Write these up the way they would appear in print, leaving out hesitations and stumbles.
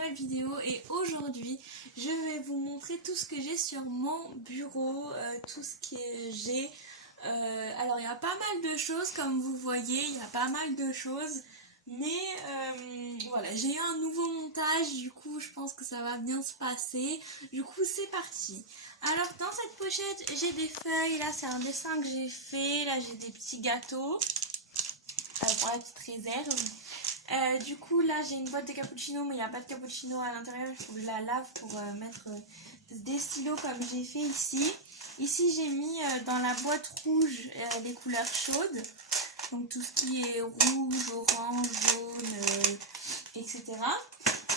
nouvelle vidéo et aujourd'hui je vais vous montrer tout ce que j'ai sur mon bureau, tout ce que j'ai. Alors il y a pas mal de choses comme vous voyez, il y a pas mal de choses, mais voilà, j'ai eu un nouveau montage, du coup je pense que ça va bien se passer. Du coup c'est parti. Alors dans cette pochette j'ai des feuilles, là c'est un dessin que j'ai fait, là j'ai des petits gâteaux pour la petite réserve. Du coup là j'ai une boîte de cappuccino, mais il n'y a pas de cappuccino à l'intérieur, il faut que je la lave pour mettre des stylos comme j'ai fait ici. Ici j'ai mis dans la boîte rouge les couleurs chaudes, donc tout ce qui est rouge, orange, jaune, etc.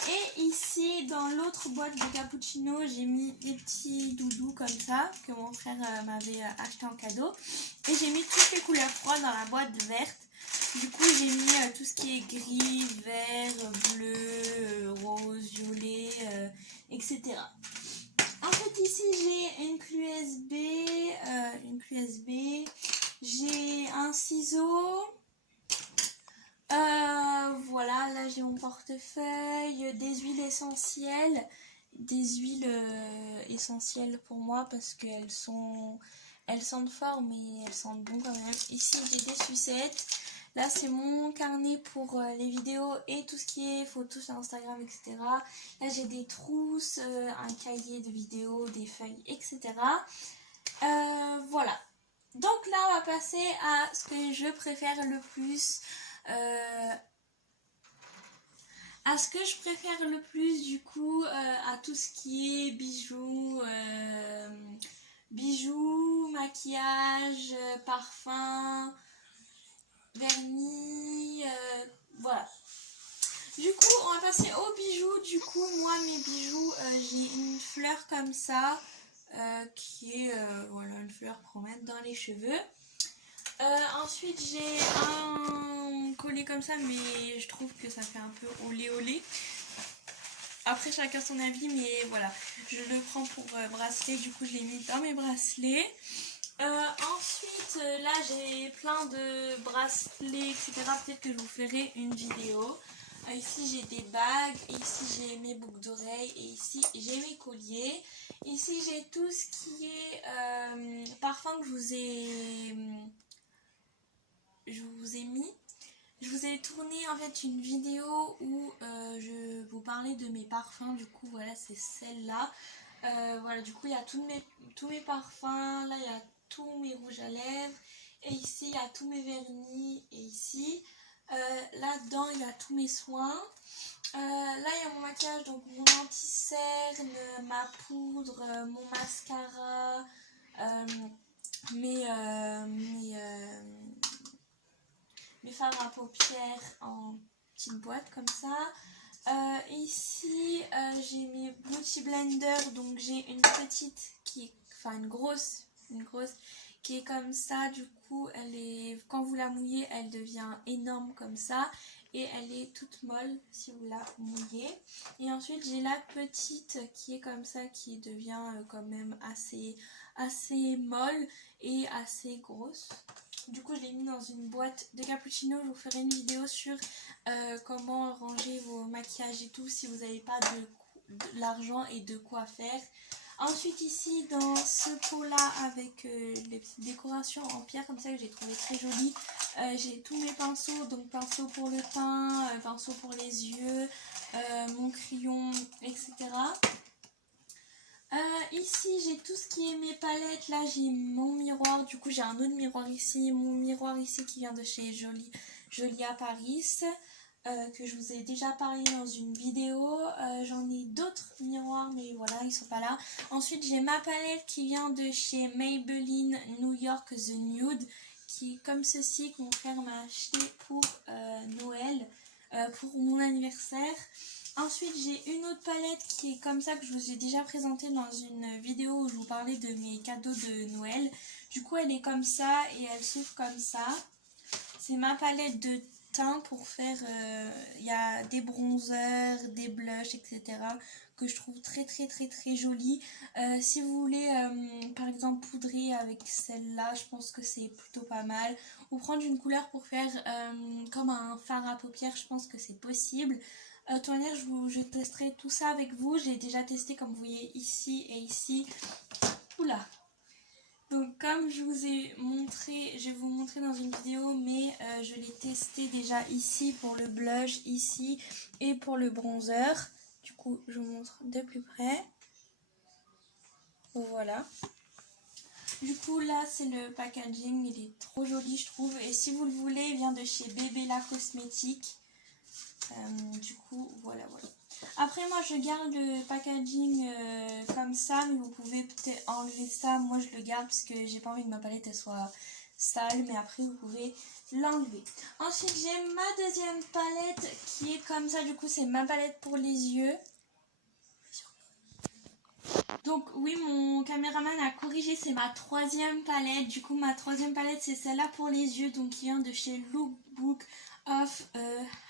Et ici dans l'autre boîte de cappuccino j'ai mis des petits doudous comme ça que mon frère m'avait acheté en cadeau, et j'ai mis toutes les couleurs froides dans la boîte verte. Du coup j'ai mis tout ce qui est gris, vert, bleu, rose, violet, etc. En fait ici j'ai une clé USB, j'ai un ciseau, voilà, là j'ai mon portefeuille, des huiles essentielles, essentielles pour moi parce qu'elles sentent fort mais elles sentent bon quand même. Ici j'ai des sucettes. Là c'est mon carnet pour les vidéos et tout ce qui est photos sur Instagram, etc. Là j'ai des trousses, un cahier de vidéos, des feuilles, etc. Voilà. Donc là on va passer à ce que je préfère le plus. Du coup, à tout ce qui est bijoux, maquillage, parfum, vernis, voilà. Du coup on va passer aux bijoux. Du coup moi mes bijoux, j'ai une fleur comme ça, qui est voilà, une fleur pour mettre dans les cheveux. Ensuite j'ai un collier comme ça, mais je trouve que ça fait un peu olé olé. Après chacun son avis, mais voilà, je le prends pour bracelet, du coup je l'ai mis dans mes bracelets. Ensuite là j'ai plein de bracelets, etc. Peut-être que je vous ferai une vidéo. Ici j'ai des bagues, ici j'ai mes boucles d'oreilles, et ici j'ai mes colliers. Ici j'ai tout ce qui est parfum que je vous ai mis. Je vous ai tourné en fait une vidéo où je vous parlais de mes parfums. Du coup voilà, c'est celle-là. Voilà, du coup il y a tous mes parfums. Là il y a tous mes rouges à lèvres, et ici il y a tous mes vernis, et ici là-dedans il y a tous mes soins. Là il y a mon maquillage, donc mon anti-cerne, ma poudre, mon mascara, mes fards à paupières en petite boîte comme ça. Ici j'ai mes Beauty Blender, donc j'ai une petite qui est, enfin une grosse qui est comme ça. Du coup quand vous la mouillez elle devient énorme comme ça, et elle est toute molle si vous la mouillez. Et ensuite j'ai la petite qui est comme ça, qui devient quand même assez molle et assez grosse. Du coup je l'ai mis dans une boîte de cappuccino. Je vous ferai une vidéo sur comment ranger vos maquillages et tout si vous n'avez pas de l'argent et de quoi faire. Ensuite ici dans ce pot là avec les petites décorations en pierre comme ça que j'ai trouvé très jolies, j'ai tous mes pinceaux, donc pinceau pour le teint, pinceau pour les yeux, mon crayon, etc. Ici j'ai tout ce qui est mes palettes. Là j'ai mon miroir, du coup j'ai un autre miroir ici, mon miroir ici qui vient de chez Jolia Paris, que je vous ai déjà parlé dans une vidéo. J'en ai d'autres miroirs mais voilà, ils sont pas là. Ensuite j'ai ma palette qui vient de chez Maybelline New York The Nude, qui est comme ceci, que mon frère m'a acheté pour Noël, pour mon anniversaire. Ensuite j'ai une autre palette qui est comme ça, que je vous ai déjà présentée dans une vidéo où je vous parlais de mes cadeaux de Noël. Du coup elle est comme ça et elle s'ouvre comme ça. C'est ma palette de teint pour faire, il y a des bronzers, des blushs, etc. que je trouve très jolie. Si vous voulez par exemple poudrer avec celle-là, je pense que c'est plutôt pas mal. Ou prendre une couleur pour faire comme un fard à paupières, je pense que c'est possible. De toute manière, je testerai tout ça avec vous. J'ai déjà testé comme vous voyez ici et ici. Oula. Donc comme je vous ai montré, je vais vous montrer dans une vidéo, mais je l'ai testé déjà ici pour le blush, ici et pour le bronzer. Du coup, je vous montre de plus près. Voilà. Du coup, là, c'est le packaging. Il est trop joli, je trouve. Et si vous le voulez, il vient de chez Bébéla Cosmétiques. Du coup, voilà. Après, moi, je garde le packaging comme ça, mais vous pouvez peut-être enlever ça. Moi, je le garde parce que j'ai pas envie que ma palette elle soit sale, mais après, vous pouvez l'enlever. Ensuite, j'ai ma deuxième palette qui est comme ça. Du coup, c'est ma palette pour les yeux. Donc oui, mon caméraman a corrigé, c'est ma troisième palette. Du coup, ma troisième palette, c'est celle-là pour les yeux, donc qui vient de chez Lookbook of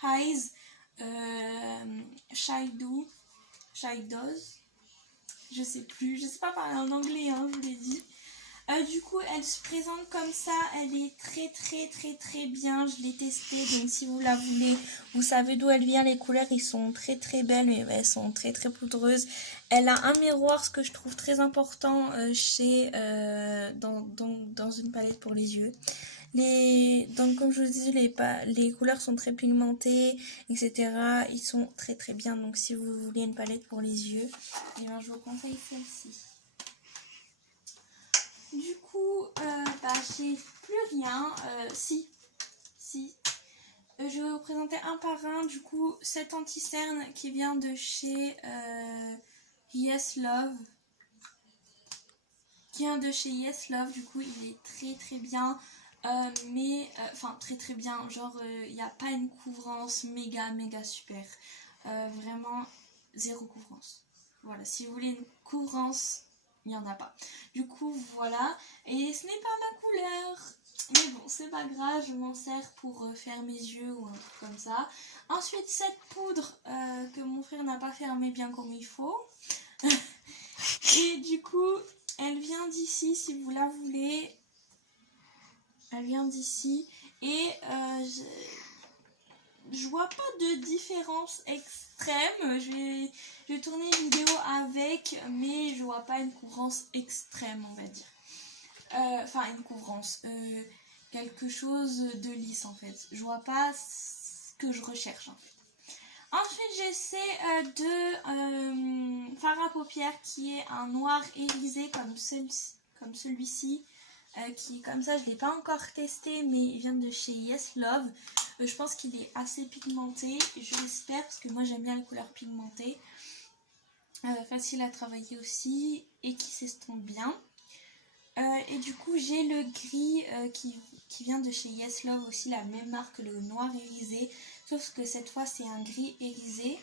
Eyes Shadows. Je sais pas parler en anglais, hein, je vous l'ai dit. Du coup, elle se présente comme ça, elle est très bien, je l'ai testée, donc si vous la voulez, vous savez d'où elle vient, les couleurs, ils sont très belles, mais elles sont très poudreuses. Elle a un miroir, ce que je trouve très important dans une palette pour les yeux. Donc comme je vous dis, les couleurs sont très pigmentées, etc. Ils sont très bien, donc si vous voulez une palette pour les yeux, eh bien, je vous conseille celle-ci. Du coup, j'ai plus rien. Si. Je vais vous présenter un par un. Du coup, cet anti-cerne qui vient de chez Yes Love. Du coup, il est très bien. Enfin, très bien. Genre, il n'y a pas une couvrance méga super. Vraiment, zéro couvrance. Voilà, si vous voulez une couvrance, il n'y en a pas. Du coup, voilà. Et ce n'est pas ma couleur. Mais bon, c'est pas grave, je m'en sers pour faire mes yeux ou un truc comme ça. Ensuite, cette poudre que mon frère n'a pas fermée bien comme il faut. Et du coup, elle vient d'ici, si vous la voulez. Elle vient d'ici. Et je vois pas de différence extrême. Je vais tourner une vidéo avec, mais je vois pas une couvrance extrême, on va dire. Enfin, une couvrance. Quelque chose de lisse, en fait. Je vois pas ce que je recherche, en fait. Ensuite, j'essaie de fard à paupières qui est un noir irisé comme celui-ci. Qui comme ça, je ne l'ai pas encore testé, mais il vient de chez Yes Love. Je pense qu'il est assez pigmenté, je l'espère, parce que moi j'aime bien les couleurs pigmentées. Facile à travailler aussi et qui s'estompe bien. Et du coup, j'ai le gris qui vient de chez Yes Love aussi, la même marque, le noir irisé. Sauf que cette fois, c'est un gris irisé.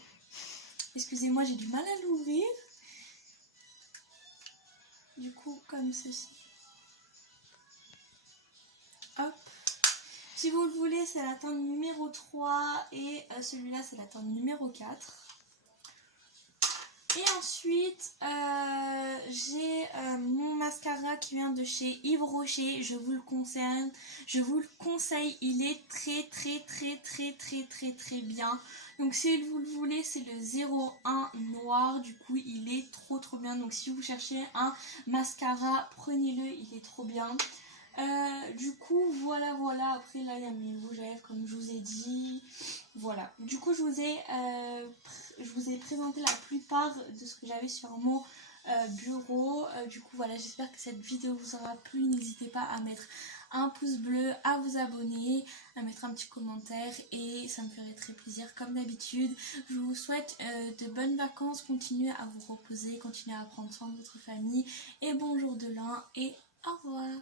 Excusez-moi, j'ai du mal à l'ouvrir. Du coup, comme ceci. Hop. Si vous le voulez, c'est la teinte numéro 3 et celui-là, c'est la teinte numéro 4. Et ensuite, j'ai mon mascara qui vient de chez Yves Rocher. Je vous le conseille. Il est très bien. Donc si vous le voulez, c'est le 01 noir. Du coup, il est trop bien. Donc si vous cherchez un mascara, prenez-le. Il est trop bien. Du coup, voilà. Après, là, il y a mes rouges à lèvres, comme je vous ai dit. Voilà. Du coup, je vous ai présenté la plupart de ce que j'avais sur mon bureau. Du coup, voilà, j'espère que cette vidéo vous aura plu. N'hésitez pas à mettre un pouce bleu, à vous abonner, à mettre un petit commentaire et ça me ferait très plaisir comme d'habitude. Je vous souhaite de bonnes vacances. Continuez à vous reposer, continuez à prendre soin de votre famille. Et bon jour de l'an et au revoir.